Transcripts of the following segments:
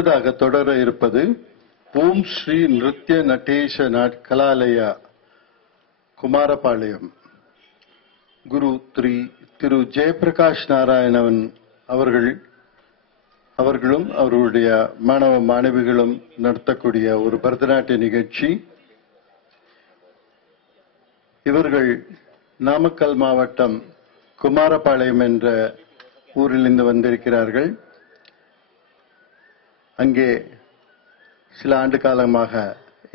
அடுத்ததாக தொடர இருப்பது ஓம் ஸ்ரீ நிருத்ய நடேஷ கலாலயா குமாரபாளையம் குரு திரு ஜெயபிரகாஷ் நாராயணன் அவர்களும் அவருடைய மாணவ மாணவிகளும் நடத்தக்கூடிய ஒரு பரதநாட்டிய நிகழ்ச்சி. இவர்கள் நாமக்கல் மாவட்டம் குமாரபாளையம் என்ற ஊரிலிருந்து வந்திருக்கிறார்கள். அங்கே சில ஆண்டு காலமாக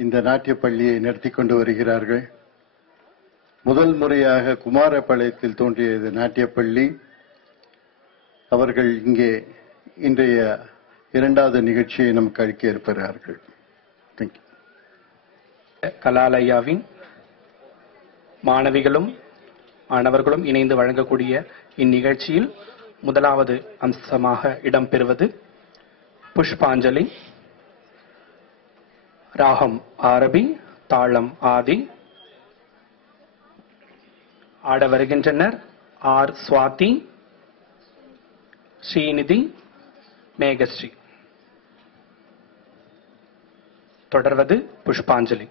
இந்த நாட்டிய பள்ளியை நடத்தி கொண்டு வருகிறார்கள். முதல் முறையாக குமாரபாளையத்தில் தோன்றிய இது நாட்டிய பள்ளி. அவர்கள் இங்கே இன்றைய இரண்டாவது நிகழ்ச்சியை நமக்கு அளிக்க இருப்பார்கள். கலாலயாவின் மாணவிகளும் மாணவர்களும் இணைந்து வழங்கக்கூடிய இந்நிகழ்ச்சியில் முதலாவது அம்சமாக இடம்பெறுவது புஷ்பாஞ்சலி. ராகம் ஆரபி, தாளம் ஆதி. ஆட வருகின்றனர் ஆர் சுவாதி, ஸ்ரீநிதி, மேகஸ்ரீ. தொடர்வது புஷ்பாஞ்சலி.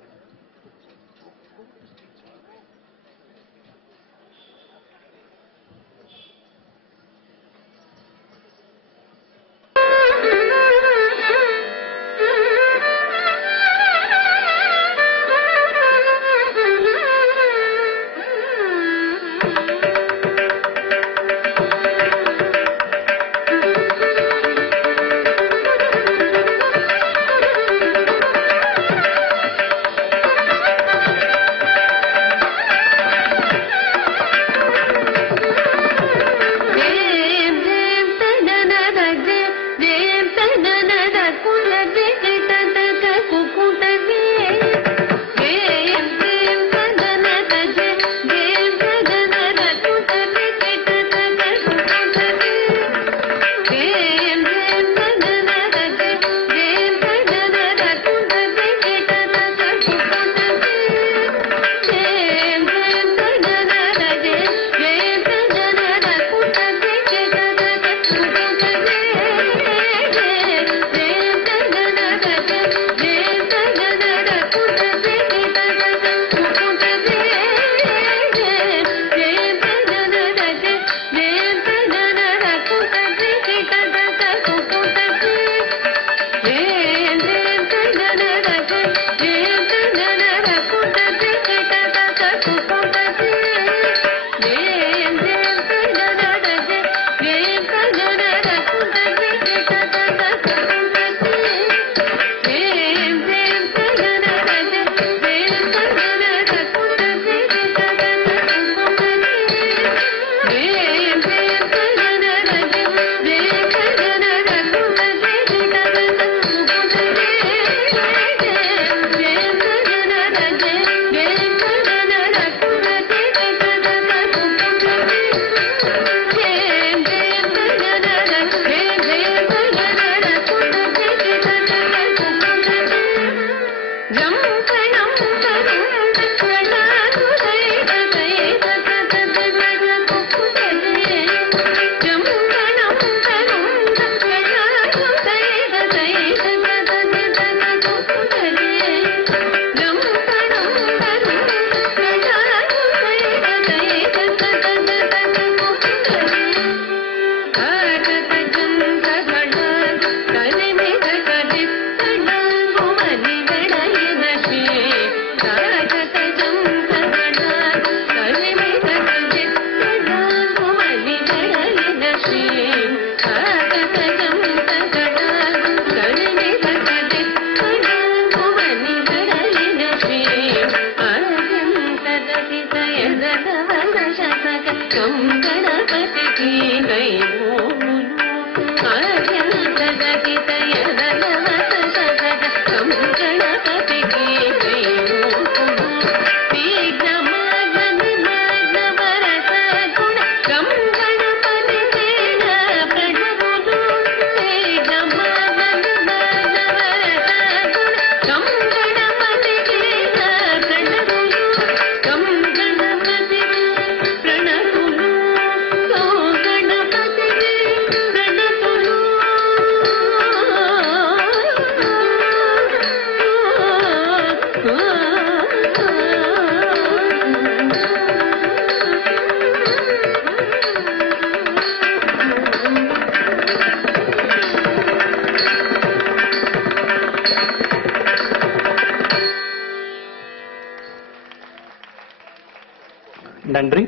நன்றி.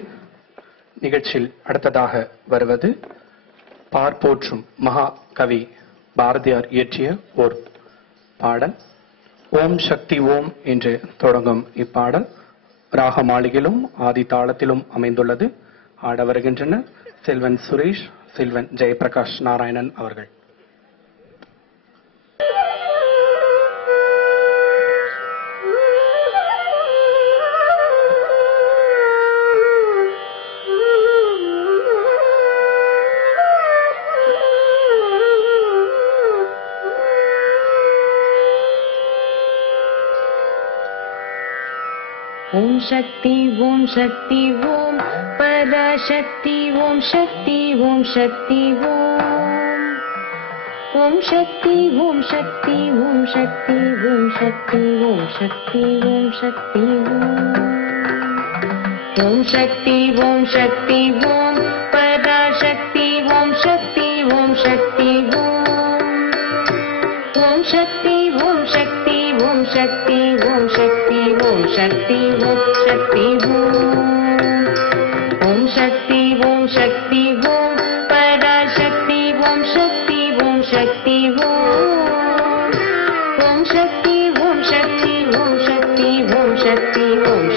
நிகழ்ச்சியில் அடுத்ததாக வருவது பார் போற்றும் மகா கவி பாரதியார் இயற்றிய ஓர் பாடல். ஓம் சக்தி ஓம் என்று தொடங்கும் இப்பாடல் ராக மாளிகையிலும் ஆதி தாளத்திலும் அமைந்துள்ளது. ஆட வருகின்றனர் செல்வன் சுரேஷ், செல்வன் ஜெயபிரகாஷ் நாராயணன் அவர்கள். ஓம் சக்தி ஓம் சக்தி ஓம் பராசக்தி ஓம் சக்தி ஓம் சக்தி ஓம் ஓம் சக்தி ஓம் சக்தி ஓம் சக்தி ஓம் சக்தி ஓம் சக்தி ஓம் சக்தி ஓம் சக்தி ஓம் சக்தி ஓம் பராசக்தி ஓம் சக்தி ஓம் சக்தி ஓம் சக்தி ஓம் சக்தி ஓம் சக்தி ஓம் சக்தி ஓம் சக்தி ஓம் சக்தி ஓம் சக்தி ஓம் சக்தி ஓம் பராசக்தி ஓம் சக்தி ஓம் சக்தி ஓம் சக்தி ஓம் சக்தி ஓம் சக்தி ஓம் சக்தி ஓம்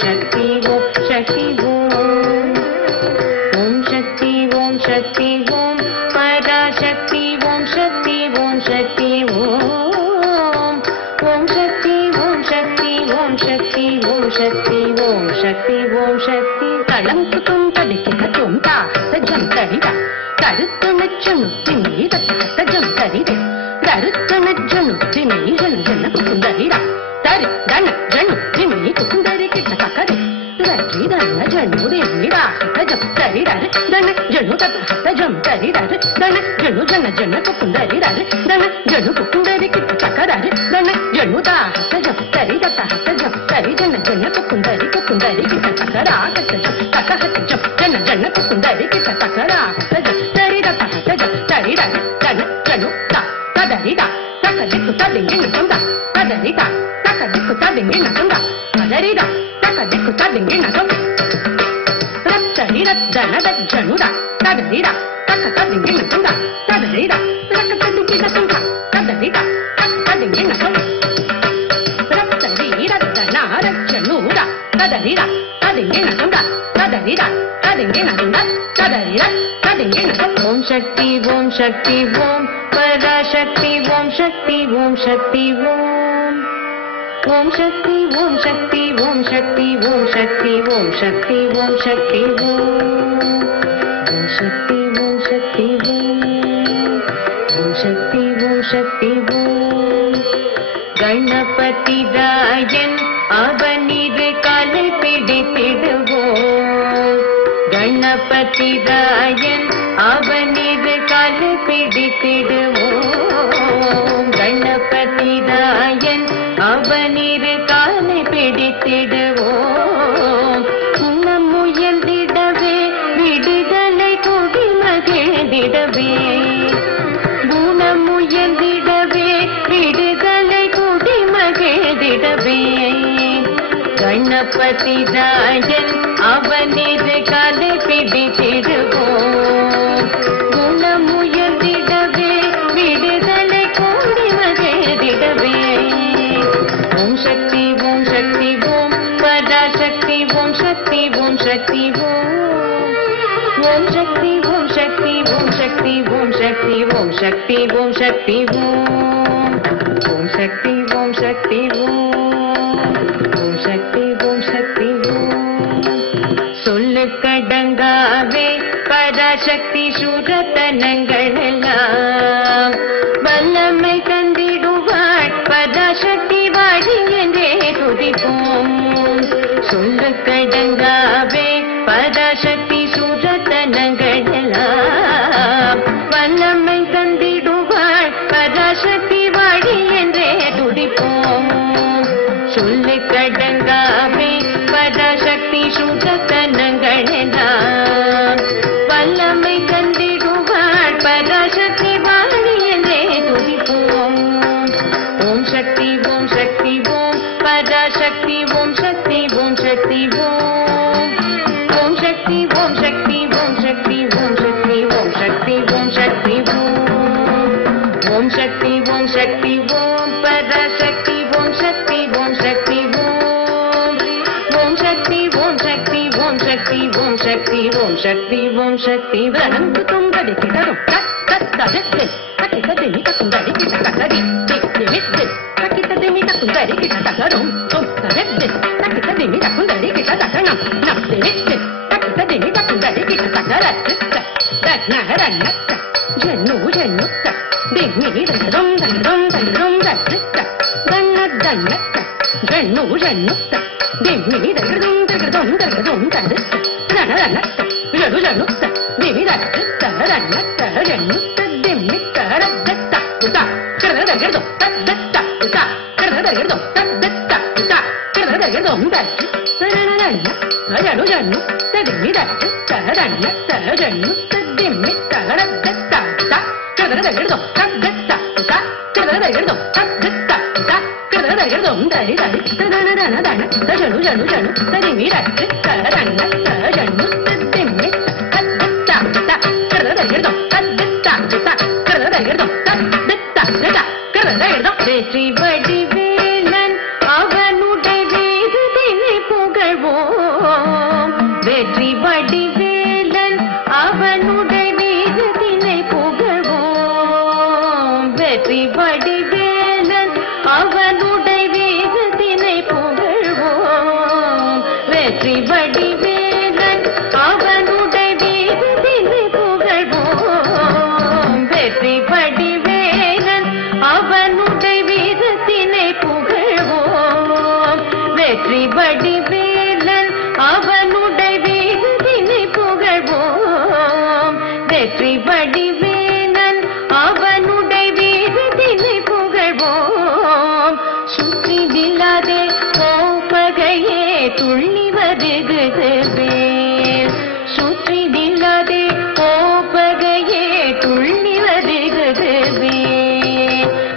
சக்தி ஓம் சக்தி ஓம் சக்தி ஓம் சக்தி ஓம் பராசக்தி ஓம் சக்தி ஓம் சக்தி ஓம் சக்தி ஓம் சக்தி ஓம் சக்தி ஓம் சக்தி ஓம் சக்தி ஓம் சக்தி தளங்குக்கும் தடிக்கிற தொண்டா சஜம் தடிடா தடுத்து நச்சனு திணி தஜம் தடிடே தடுத்து நச்சனு திணி ஜன ஜன குந்தரிடா தரி தன ஜனு திணி குந்தரி கிட்ட தக்கடி தரி தன ஜனு திடா தஜம் தடிடா தன ஜனு தஜம் தடிடா தன ஜனு ஜன ஜன குந்தரிடா தன ஜனு குந்தரி கிட்ட தக்கடி தன ஜனு தா தஜம் தடிடா தஜம் தரி ஜன ஜன குந்தரி கிட்ட தக்கடா தஜம் தக்கஹஜம் ஜன ஜன குந்தரி கிட்ட தக்கடா தஜம் தரிடா தஜம் தரிடா தன ஜனு தா ததரிடா தக்கதிக்கு ததிங்கின சொந்தா ததரிடா தக்கதிக்கு ததிங்கின சொந்தா ததரிடா தக்கதிக்கு ததிங்கின சொந்தா ரத்தரிடா தனத ஜனுடா ததரிடா தக்கதிங்கின சொந்தா ததரிடா தக்கதிங்கின சொந்தா ததரிடா தக்கதிங்கின சொந்தா ரத்தரிடா தனத ஜனுடா ததரிடா ததிங்கின சொந்தா ததரிடா ததிங்கின சொந்தா ததரிடா ததிங்கின சொந்தா ஓம் சக்தி ஓம் சக்தி ஓம் பராசக்தி ஓம் சக்தி ஓம் சக்தி ஓம் சக்தி ஓம் சக்தி ஓம் சக்தி ஓம் சக்தி ஓம் சக்தி ஓம் சக்தி ஓம் சக்தி ஓம் சக்தி ஓம் சக்தி ஓம் சக்தி ஓம் கணபதி ராயன் அவனிரு காலை பிடித்திடுவோம் கணபதி ராயன் அவனிரு காலை பிடித்திடுவோம் கணபதி ராயன் அவனிரு காலை பிடித்திடுவோம் குணம் முயல்ந்திடவே விடுதலை கொடி மகிழ்ந்திடவே குணம் முயல்ந்திடவே விடுதலை கொடி மகிழ்ந்திடவே கணபதி ராயன் அவனிரு காலை பிடித்திடுவோம் குணம் முயல்ந்திடவே விடுதலை கொடி மகிழ்ந்திடவே ஓம் சக்தி ஓம் சக்தி ஓம் பராசக்தி ஓம் சக்தி ஓம் சக்தி ஓம் சக்தி ஓம் சக்தி ஓம் சக்தி ஓம் சக்தி ஓம் சக்தி ஓம் சக்தி ஓம் சக்தி ஓம் சக்தி ஓம் சக்தி ஓம் சக்தி சொல்லு கடங்காவே பராசக்தி சூரத்தனங்கள் எல்லாம் வல்லமை தந்திடுவாள் பராசக்தி வாழி என்றே துதிப்போம் சொல்லு கடங்காவே பராசக்தி சூரத்தனங்கள் எல்லாம் வல்லமை தந்திடுவாள் பராசக்தி வாழி என்றே துதிப்போம் சொல்லு கடங்காவே பராசக்தி சூரத்தனங்கள் எல்லாம் வல்லமை தந்திடுவாள் பராசக்தி வாழி என்றே துதிப்போம் ஓம் சக்தி ஓம் சக்தி ஓம் பராசக்தி ஓம் சக்தி ஓம் சக்தி ஓம் சக்தி ஓம் சக்தி ஓம் சக்தி ஓம் சக்தி வளர்ந்து தொங்கடி கிடரும் தத்ததத்து தக்கித்ததிமி தக்குந்தடி கிட்ட தக்கடி திமித்து தக்கித்ததிமி தக்குந்தடி கிட்ட தக்கரும் தொந்ததத்து தக்கித்ததிமி தக்குந்தடி கிட்ட தக்கணம் நத்திமித்து தக்கித்ததிமி தக்குந்தடி கிட்ட தக்கரத்து தன்னரன்னத்த ஜன்னு ஜன்னுத்த திம்மி தரும் தரும் தரும் தத்துத்த தன்னதன்னத்த ஜன்னு ஜன்னுத்த திம்மி தரும் தரும் தரும் தத்துத்த தன்னரன்னத்த ஜன்னு ஜன்னுத்த திம்மி தத்துத்த ரன்னத்த ஜன்னுத்த திம்மி தரதத்த உதா கரதகர்தோ தத்தத்த உதா கரதகர்தோ தத்தத்த உதா கரதகர்தோ தத்து தன்னரன்ன ஜன்னு ஜன்னுத்த திம்மி தத்துத்த ரன்னத்த ஜன்னுத்த திம்மி தரதத்த உதா கரதகர்தோ தத்தத்த உதா கரதகர்தோ தத்தத்த உதா கரதகர்தோ தரி தரி தன்னரன்ன தன்ன ஜன்னு ஜன்னு ஜன்னு திம்மி தத்துத்த ரன்னத்த ஜன்னுத்த திம்மி தத்தத்த உதா கரதகர்தோ வெற்றி வடிவேலன் அவனுடைய வேதத்தினை புகழ்வோம் வெற்றி வடிவேலன் அவனுடைய வேதத்தினை புகழ்வோம் வெற்றி வடிவேலன் அவனுடைய வேதத்தினை புகழ்வோம் வெற்றி வடிவேலன் அவனுடைய வேதத்தினை புகழ்வோம் வெற்றி வடிவேலன் அவனுடைய வேதத்தினை புகழ்வோம் வெற்றி வடிவேலன் அவனுடைய வேதத்தினை புகழ்வோம் வெற்றி வடிவேலன் அவனுடைய வேதத்தினை புகழ்வோம் சுற்றி வில்லாதே கோப்பகையே துள்ளி வருகுதே சுற்றி வில்லாதே கோப்பகையே துள்ளி வருகுதே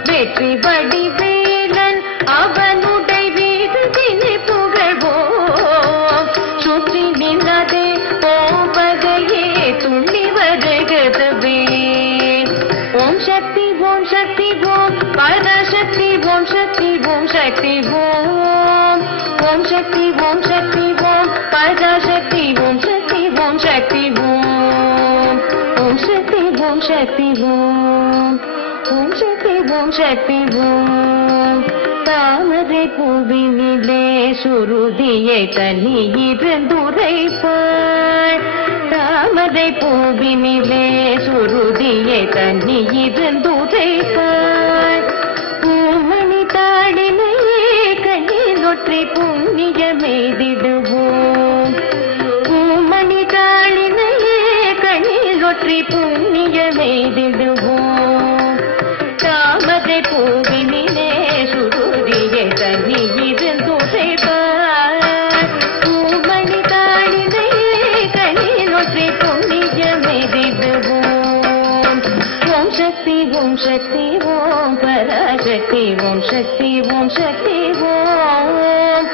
வெற்றி வடிவேலன் அவனுடைய வேதத்தினை புகழ்வோம் சுற்றி நின்றதே கோபகையே துள்ளி வருகதவே ஓம் சக்தி ஓம் சக்தி ஓம் பராசக்தி ஓம் சக்தி ஓம் சக்தி ஓம் ஓம் சக்தி ஓம் சக்தி ஓம் பராசக்தி ஓம் சக்தி ஓம் சக்தி ஓம் ஓம் சக்தி ஓம் சக்தி ஓம் ஓம் சக்தி ஓம் சக்தி ஓம் தாமரை பூவினிலே சுருதியை தனி இருந்துரைப்பாள் தாமரை பூவினிலே சுருதியை தனி இருந்துரைப்பாள் பூமணி தாளினையே கண்ணிலொற்றை புண்ணியமெய்திடுவோம் பூமணி தாளினையே கண்ணிலொற்றை புண்ணியமெய்திடுவோம் தாமரை பூவினிலே சுருதியை தனி இருந்துரைப்பாள் பூமணி தாளினையே கண்ணிலொற்றை புண்ணியமெய்திடுவோம் ஓம் சக்தி ஓம் சக்தி ஓம் பராசக்தி ஓம் சக்தி ஓம் சக்தி ஓம்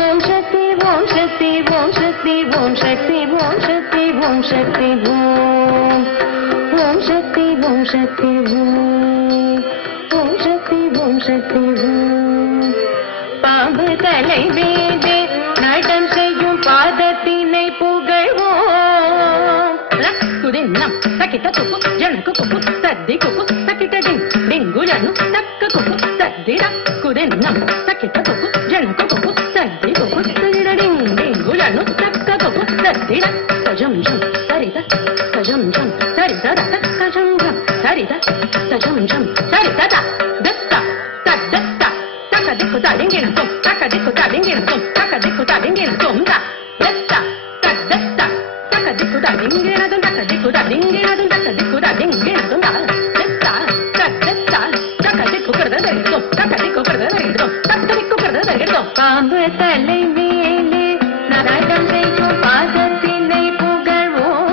ஓம் சக்தி ஓம் சக்தி ஓம் சக்தி ஓம் சக்தி ஓம் சக்தி ஓம் சக்தி ஓம் ஓம் சக்தி ஓம் சக்தி ஓம் ஓம் சக்தி ஓம் சக்தி ஓம் பாம்பு தலை மீது நடம் செய்யும் பாதத்தினை புகழ்வோம் குதின்னம் தக்கிட்ட குப்பு ஜனக்கு குப்பு தத்தி குப்பு தக்கிட்ட டிங்கு ஜனு தக்க குப்பு தத்திட குதின்னம் தக்கிட்ட குப்பு ஜனக்கு குப்பு தத்தி குப்பு தத்திட டிங்கு ஜனு தக்க குப்பு தத்திட சஜம் ஜம் சரித சஜம் ஜம் சரித தக்க ஜம் ஜம் சரித சஜம் ஜம் சரித தத்த தத்த தக்க திக்கு தடிங்கின தும் தக்க திக்கு தடிங்கின தும் தக்க திக்கு தடிங்கின தும் தத்த தத்த தக்க திக்கு தடிங்கின தும் தக்க திக்கு தடிங்கின தும் தக்க திக்கு தடிங்கின தும் தத்த தத்த தக்க திக்கு கரத தும் தக்க திக்கு கரத தும் தக்க திக்கு கரத தும் பாம்பு தலை மேலே நரகம் செய்யும் பாதத்தினை புகழ்வோம்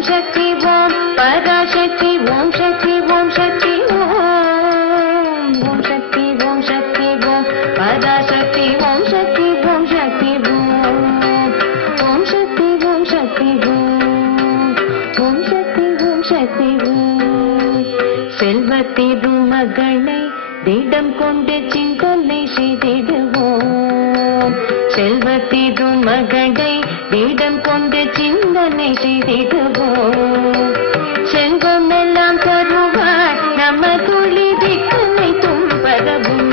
ஓம் சக்தி ஓம் பராசக்தி ஓம் சக்தி ஓம் சக்தி ஓம் ஓம் சக்தி ஓம் சக்தி ஓம் பராசக்தி ஓம் சக்தி ஓம் சக்தி ஓம் ஓம் சக்தி ஓம் சக்தி ஓம் ஓம் சக்தி ஓம் சக்தி ஓம் செல்வத்திடும் மகளை திடம் கொண்டு சிந்தனை செய்திடுவோம் செல்வத்திடும் மகளை திடம் கொண்டு சிந்தனை செய்திடுவோம் செல்வமெல்லாம் தருவார் நம்ம துளி திக்கனை தும்பரவும்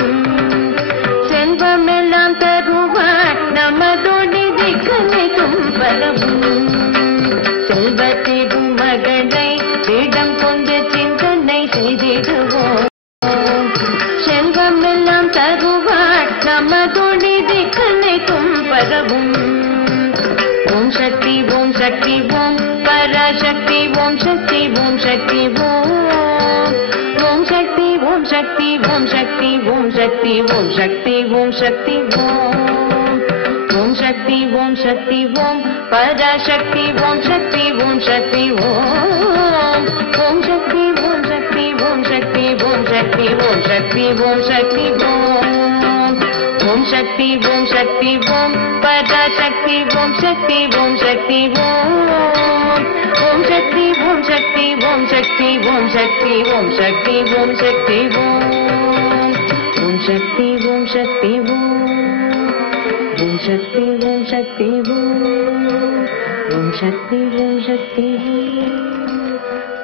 செல்வமெல்லாம் தருவார் நம்ம துளி திக்கனை தும்பரவும் செல்வத்திடும் மகளை திடம் கொண்டு சிந்தனை செய்திடுவோம் செல்வமெல்லாம் தருவார் நம்ம துளி திக்கனை தும்பரவும் ஓம் சக்தி ஓம் சக்தி ஓம் பராசக்தி ஓம் சக்தி ஓம் சக்தி ஓம் ஓம் சக்தி ஓம் சக்தி ஓம் சக்தி ஓம் சக்தி ஓம் சக்தி ஓம் சக்தி ஓம் ஓம் சக்தி ஓம் சக்தி ஓம் பராசக்தி ஓம் சக்தி ஓம் சக்தி ஓம் ஓம் சக்தி ஓம் சக்தி ஓம் சக்தி ஓம் சக்தி ஓம் சக்தி ஓம் சக்தி ஓம் ஓம் சக்தி ஓம் சக்தி ஓம் பராசக்தி ஓம் சக்தி ஓம் சக்தி ஓம் ஓம் சக்தி ஓம் சக்தி ஓம் சக்தி ஓம் சக்தி ஓம் சக்தி ஓம் சக்தி ஓம் ஓம் சக்தி ஓம் சக்தி ஓம் ஓம் சக்தி ஓம் சக்தி ஓம் ஓம் சக்தி ஓம் சக்தி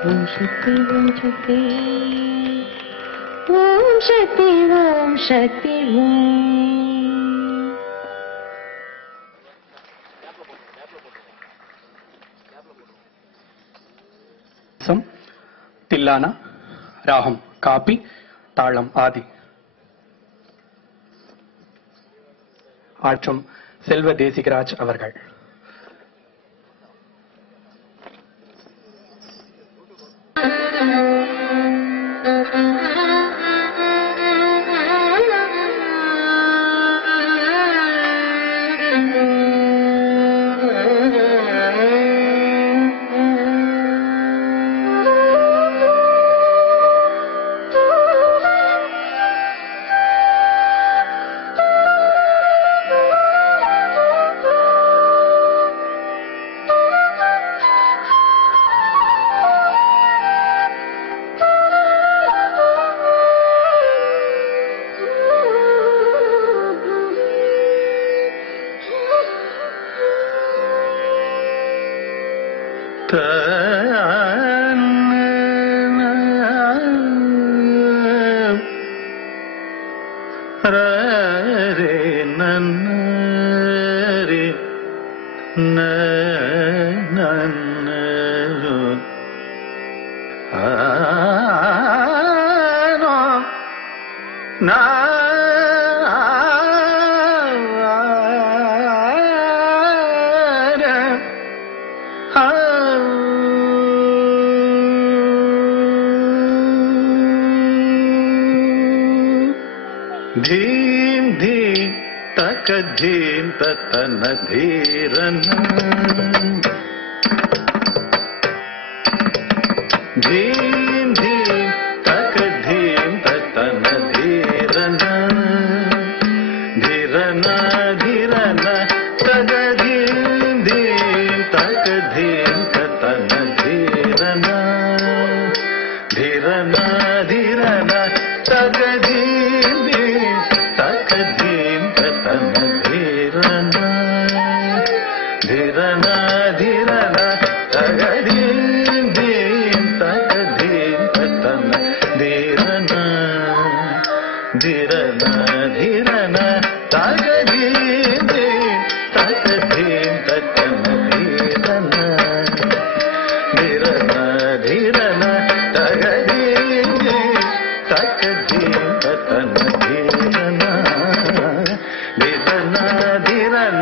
ஓம் சக்தி ஓம் சக்தி ஓம் சக்தி ஓம் சக்தி ஓம் தில்லானா ராகம் காப்பி தாளம் ஆதி ஆற்றும் செல்வ தேசிகராஜ் அவர்கள். धीम धीम तक धीम तन धीरन धीम धीम तक धीम तन धीरन धीरन धीरन तग धीम धीम तक धीम तन धीरन धीरन धीरन तग धीम धीम तक धीम तन धीरन धीरन धीरन तग धीम धीम तक धीम तन धीरन धीरन धीरन तग धीम धीम तक धीम तन धीरन धीरन धीरन तग धीम धीम तक धीम तन धीरन धीरन धीरन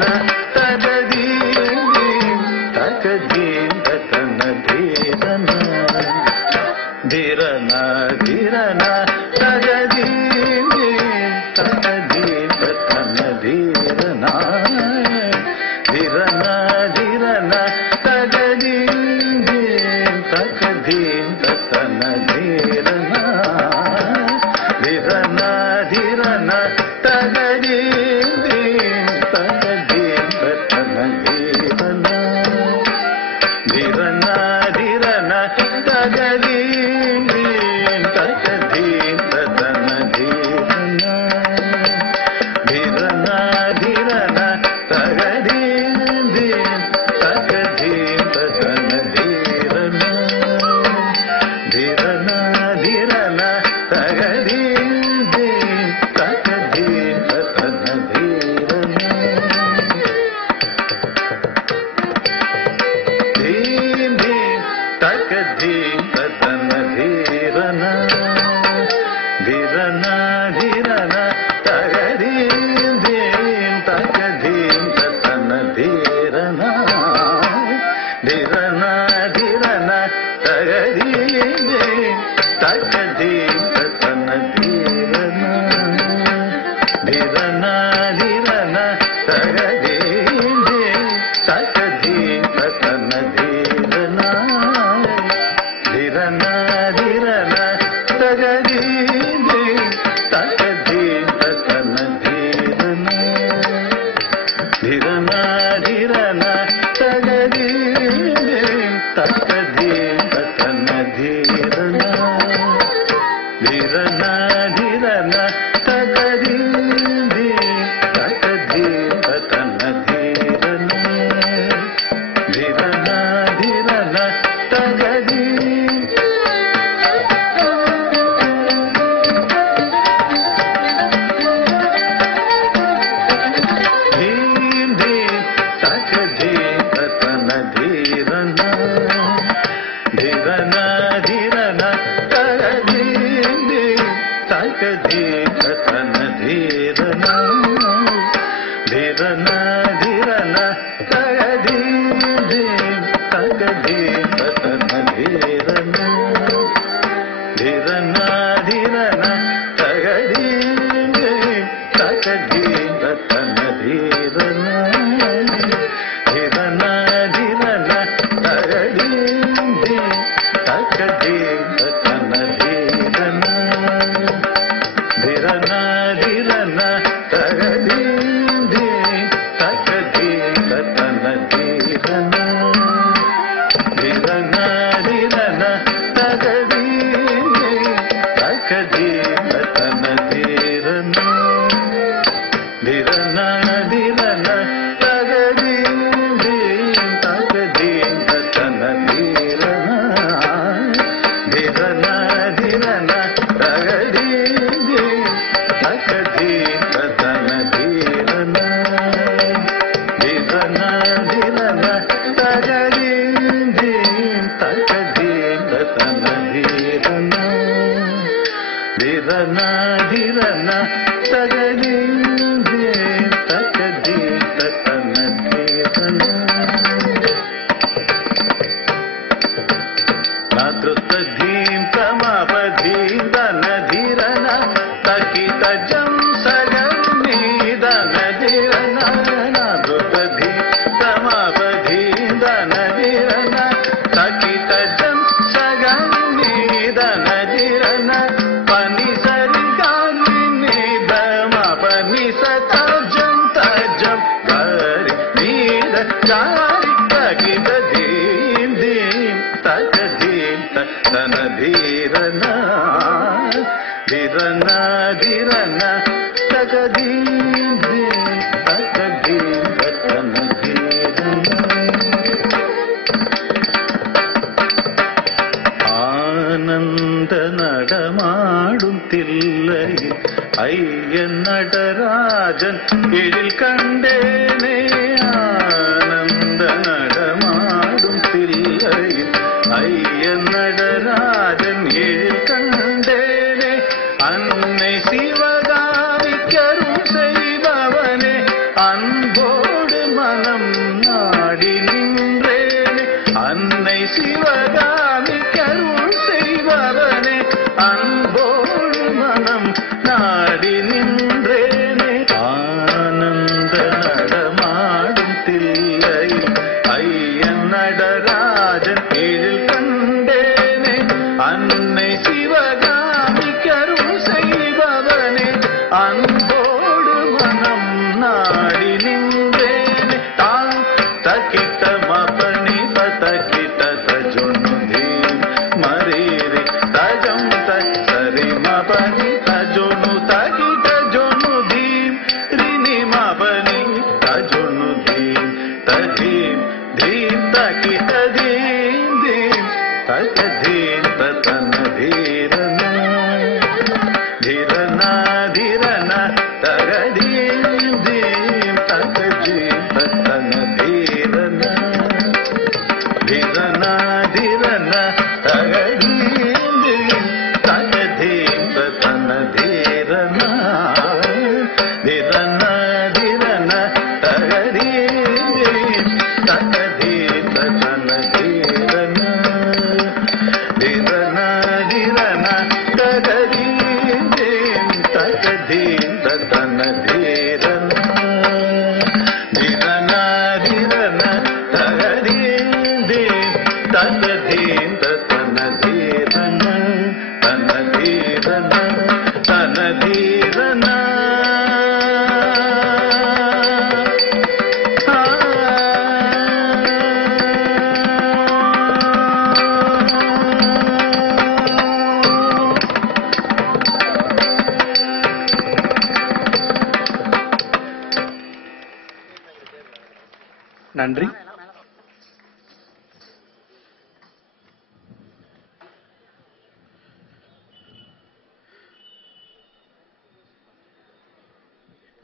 तग धीम धीम तक धीम तन धीरन धीरन धीरन तग धीम धीम तक धीम तन धीरन धीरन धीरन तग धीम धीम ಧಿರನ ಧಿರನ ತಗದೀಂದೆ ತಗದೀಂದ ತನ ಧೀರನ ಧಿರನ ಧಿರನ ತಗದೀಂದೆ ತಗದೀಂದ ತನ ಧೀರನ ಧಿರನ ಧಿರನ ತಗದೀಂದೆ ತಗದೀಂದ ತನ ಧೀರನ ಧಿರನ ಧಿರನ ತಗದೀಂದೆ ತಗದೀಂದ ತನ ಧೀರನ ಧಿರನ ಧಿರನ ತಗದೀಂದೆ ತಗದೀಂದ ತನ ಧೀರನ ಧಿರನ ಧಿರನ ತಗದೀ നടരാജൻ എഴിൽ കണ്ടേനെ ആനന്ദ നടമാടും തില്ലയിൽ അയ്യൻ നടരാജൻ എഴിൽ കണ്ടേനെ അன்னை சிவகாமிக்கருள் செய்பவனே அன்போடு மனம் நாடி நின்றேனே அன்னை சிவகாமிக்கருள் செய்பவனே அன்போடு மனம் நாடி நின்றேனே ஆனந்த நடமாடும் தில்லையில் ஐயன் நடராஜன் எழில் கண்டேனே அன்னை சிவகாமிக்கருள் செய்பவனே அன்போடு மனம் நாடி நின்றேனே தான் தக்கிட்ட மபனி தக்கிட்ட தஜொன்னு தீம் மரீரி தஜம் தரி மபனி தஜொன்னு தக்கிட்ட ஜொன்னு தீம் ரினி மபனி தஜொன்னு தீம் தீம் தக்கிட்ட தீம் தீம்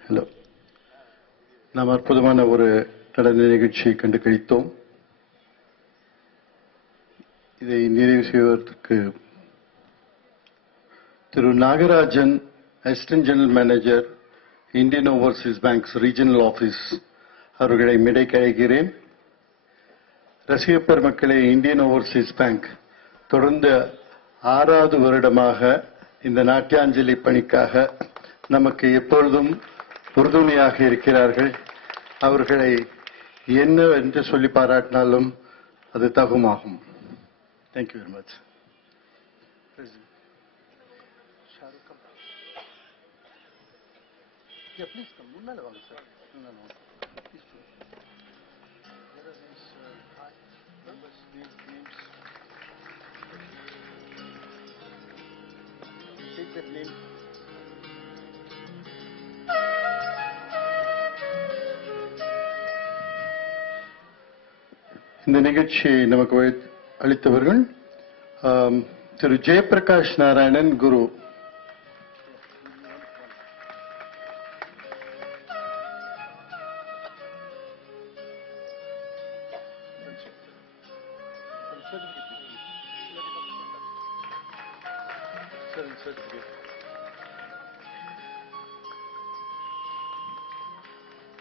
ஹலோ. நாம் அற்புதமான ஒரு நடன நிகழ்ச்சியை கண்டு கழித்தோம். இதை நிறைவு செய்வதற்கு Thiru Nagarajan, assistant general manager, Indian Overseas Bank's regional office அவர்களை மேடைக்கு அழைக்கிறேன். ரசிக பெருமக்களே, இந்தியன் ஓவர்சீஸ் பேங்க் தொடர்ந்து 6வது வருடமாக இந்த நாட்டியாஞ்சலி பணிக்காக நமக்கு எப்பொழுதும் உறுதுணையாக இருக்கிறார்கள். அவர்களை என்ன என்று சொல்லி பாராட்டினாலும் அது தகுமாகும். Thank you very much. முன்னால வாங்க சார். Take that name. இந்த நிகழ்ச்சியை நமக்கு அளித்தவர்கள் திரு ஜெயபிரகாஷ் நாராயணன் குரு.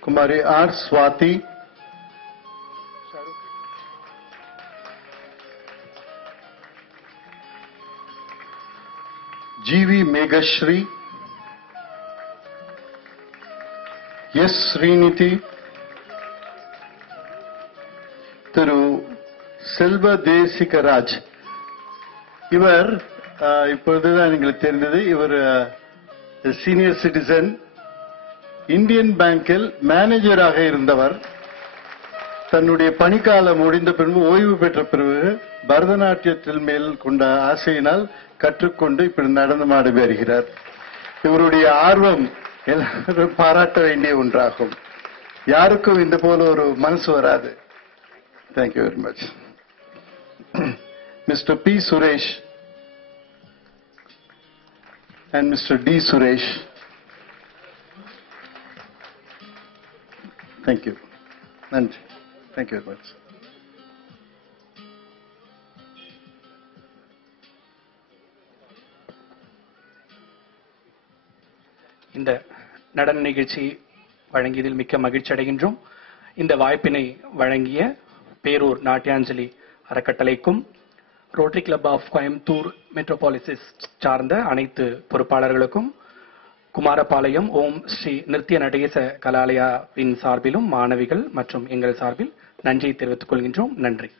कुमारी आर स्वाति, जीवी मेघश्री, एस श्रीनिधि, திரு செல்வ தேசிகராஜ். இவர் இப்பொழுதுதான் எங்களுக்கு தெரிந்தது, இவர் சீனியர் சிட்டிசன், இந்தியன் பேங்கில் மேனேஜராக இருந்தவர். தன்னுடைய பணிக்காலம் முடிந்த பின்பு ஓய்வு பெற்ற பிறகு பரதநாட்டியத்தில் மேல் கொண்ட ஆசையினால் கற்றுக்கொண்டு இப்படி நடனமாடி வருகிறார். இவருடைய ஆர்வம் எல்லாரும் பாராட்ட வேண்டிய ஒன்றாகும். யாருக்கும் இந்த போல ஒரு மனசு வராது. Thank you very much. Mister P Suresh and Mr. D. Suresh. Thank you. Nandri. Thank you very much. இந்த நடன நிகழ்ச்சி வழங்கியதில் மிக்க மகிழ்ச்சி அடைகின்றோம். இந்த வாய்ப்பினை வழங்கிய பேரூர் நாட்டியாஞ்சலி அறக்கட்டளைக்கும் Rotary Club of Coimbatore Metropolis சார்ந்த அனைத்து பொறுப்பாளர்களுக்கும், குமாரபாளையம் ஓம் ஸ்ரீ நிருத்திய நடேச கலாலயாவின் சார்பிலும் மாணவிகள் மற்றும் எங்கள் சார்பில் நன்றியை தெரிவித்துக் கொள்கின்றோம். நன்றி.